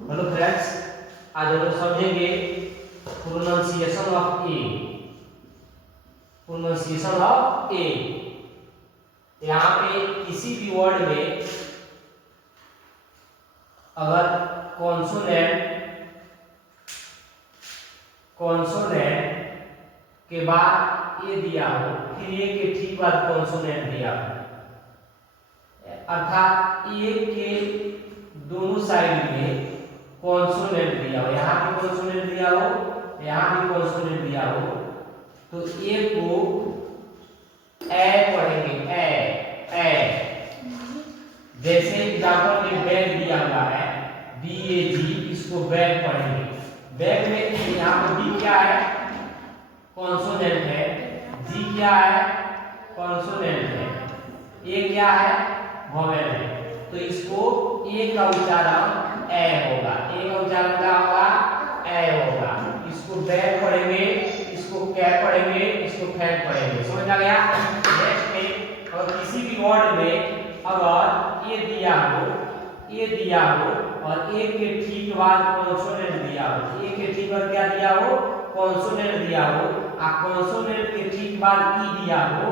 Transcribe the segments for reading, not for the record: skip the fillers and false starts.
Hello friends, आज हम लोग समझेंगे pronunciation of A. Pronunciation of A. यहाँ पे किसी भी वर्ड में अगर कॉन्सोनेंट के बाद ए दिया हो, फिर ए के ठीक बाद कॉन्सोनेंट दिया हो, अर्थात ए के दोनों साइड में कॉन्सोनेंट दिया हो, यहाँ भी कॉन्सोनेंट दिया हो, यहाँ भी कॉन्सोनेंट दिया हो, तो ए को ए पढ़ेंगे। ए जैसे एग्जाम्पल में बैग दिया हुआ है, BAG, इसको बैग पढ़ेंगे। बैग में यहाँ पर बी क्या है? कॉन्सोनेंट है। जी क्या है? कॉन्सोनेंट है। ए क्या है? वोवेल है। तो इसको ए का उच्चारण ए होगा। ए का उच्चारण क्या होगा? ए होगा। इसको बैग पढ़ेंगे, इसको कै पढ़ेंगे, इसको फैन पढ़ेंगे। समझ आ गया? नेक्स्ट में और किसी भी वर्ड में अगर ए दिया हो और ए के ठीक बाद कॉन्सोनेंट दिया हो, ए के ठीक बाद क्या दिया हो? कॉन्सोनेंट दिया हो, आ कॉन्सोनेंट के ठीक बाद ई दिया हो,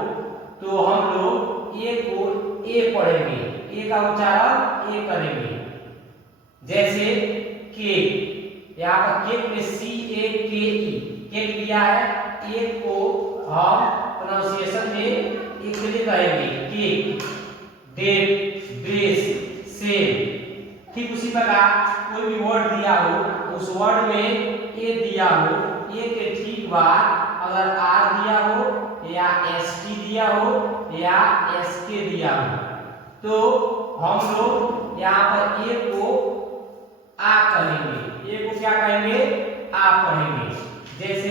तो हम लोग ए को ए पढ़ेंगे, ए का उच्चारण ए करेंगे। जैसे केक, यहाँ पर केक में CAKE, केक दिया है, ए को हम प्रोनाउंसिएशन में एक लिए कहेंगे केक। डेट, ड्रेस, सेब। ठीक उसी प्रकार कोई भी वर्ड दिया हो, उस वर्ड में ए दिया हो, ए के ठीक बाद अगर आर दिया हो या ST दिया हो या SK दिया हो, तो हम लोग यहाँ पर ए को आ कहेंगे। ए को क्या कहेंगे? आ पढ़ेंगे। जैसे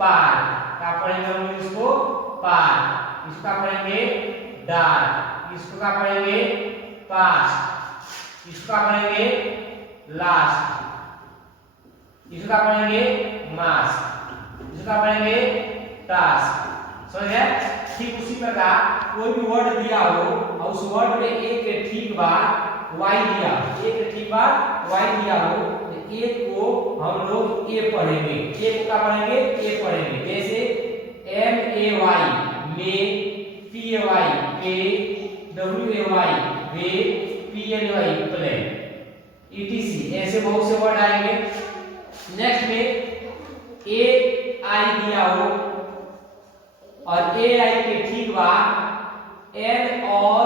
पार्क, क्या पढ़ेंगे हम लोग इसको? पार्क। इसका पढ़ेंगे डार्क, इसको क्या पढ़ेंगे? पास्ट। इसका पढ़ेंगे लास्ट, इसका पढ़ेंगे मास्क, इसका पढ़ेंगे टास्क। समझ गए? ठीक उसी प्रकार कोई भी वर्ड दिया हो और उस वर्ड में ए के ठीक बाद वाई दिया, ए के ठीक बाद वाई दिया हो, तो ए को हम लोग ए पढ़ेंगे। ए को क्या पढ़ेंगे? ए पढ़ेंगे। जैसे MAY में, PAY पे, WAY वे, PLY प्लेन, ETC, ऐसे बहुत से वर्ड आएंगे। नेक्स्ट में AI दिया हो और AI के ठीक बाद N और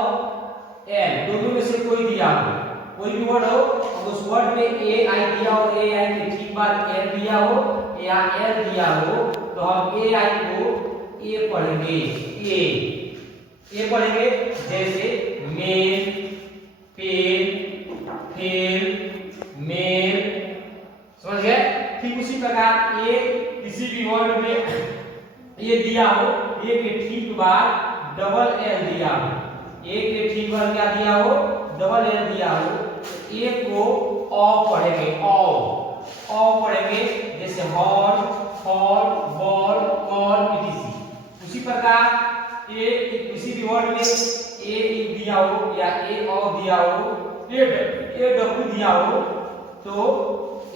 L दोनों में से कोई दिया हो, कोई भी वर्ड हो और उस वर्ड में AI दिया हो, AI के ठीक बाद L दिया हो या L दिया हो, तो हम AI को ए पढ़ेंगे। ए पढ़ेंगे। जैसे मेल, पेन, फेल, मेल। समझ गए? ठीक उसी प्रकार ए किसी भी वर्ड में ये दिया हो, ए के ठीक बाद डबल एल दिया हो, ए के ठीक बाद क्या दिया हो? डबल एल दिया हो, तो ए को औ पढ़ेंगे। औ पढ़ेंगे। जैसे hall, fall, ball, call, etc। उसी प्रकार ए किसी भी वर्ड में ए दिया हो या ए औ दिया हो, ए डब्ल्यू दिया हो, तो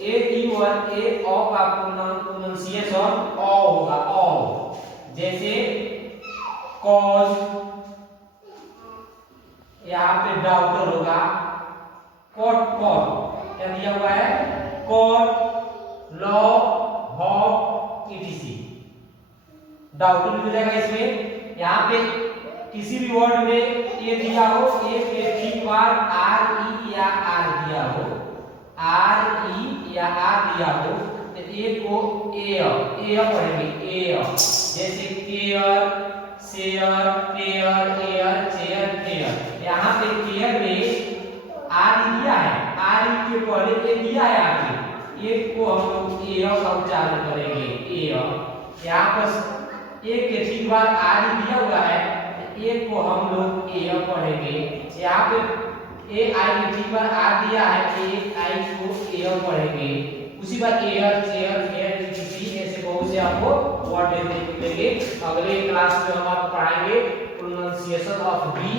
AE1 ए औ का प्रोनाउंसिएशन औ होगा। औ। जैसे कॉज, यहाँ पे डॉक्टर होगा। कॉट, क्या दिया हुआ है? Cot, law, hawk, etc। Doctor मिल जाएगा इसमें। यहाँ पे किसी भी वर्ड में ए दिया हो, ए के ठीक बाद RE या R दिया हो, RE या R दिया हो, तो ए को ए पढ़ेंगे। ए जैसे care, share, pair, air, chair, care. यहाँ पे केयर में आर दिया है, आर के पहले ए दिया है आगे, ए को हम लोग ए का उच्चारण करेंगे। ए यहाँ पर ए के ठीक बाद आर दिया हुआ है, ए को हम लोग ए पढ़ेंगे। यहाँ पे ए आई के ठीक बाद आर दिया है, ए आई को ए पढ़ेंगे। उसी बात एयर, चेयर, फेयर, etc। ऐसे बहुत से आपको वर्ड देखने को मिलेंगे। अगले क्लास में हम आपको पढ़ाएंगे प्रोनाउंसिएशन ऑफ बी।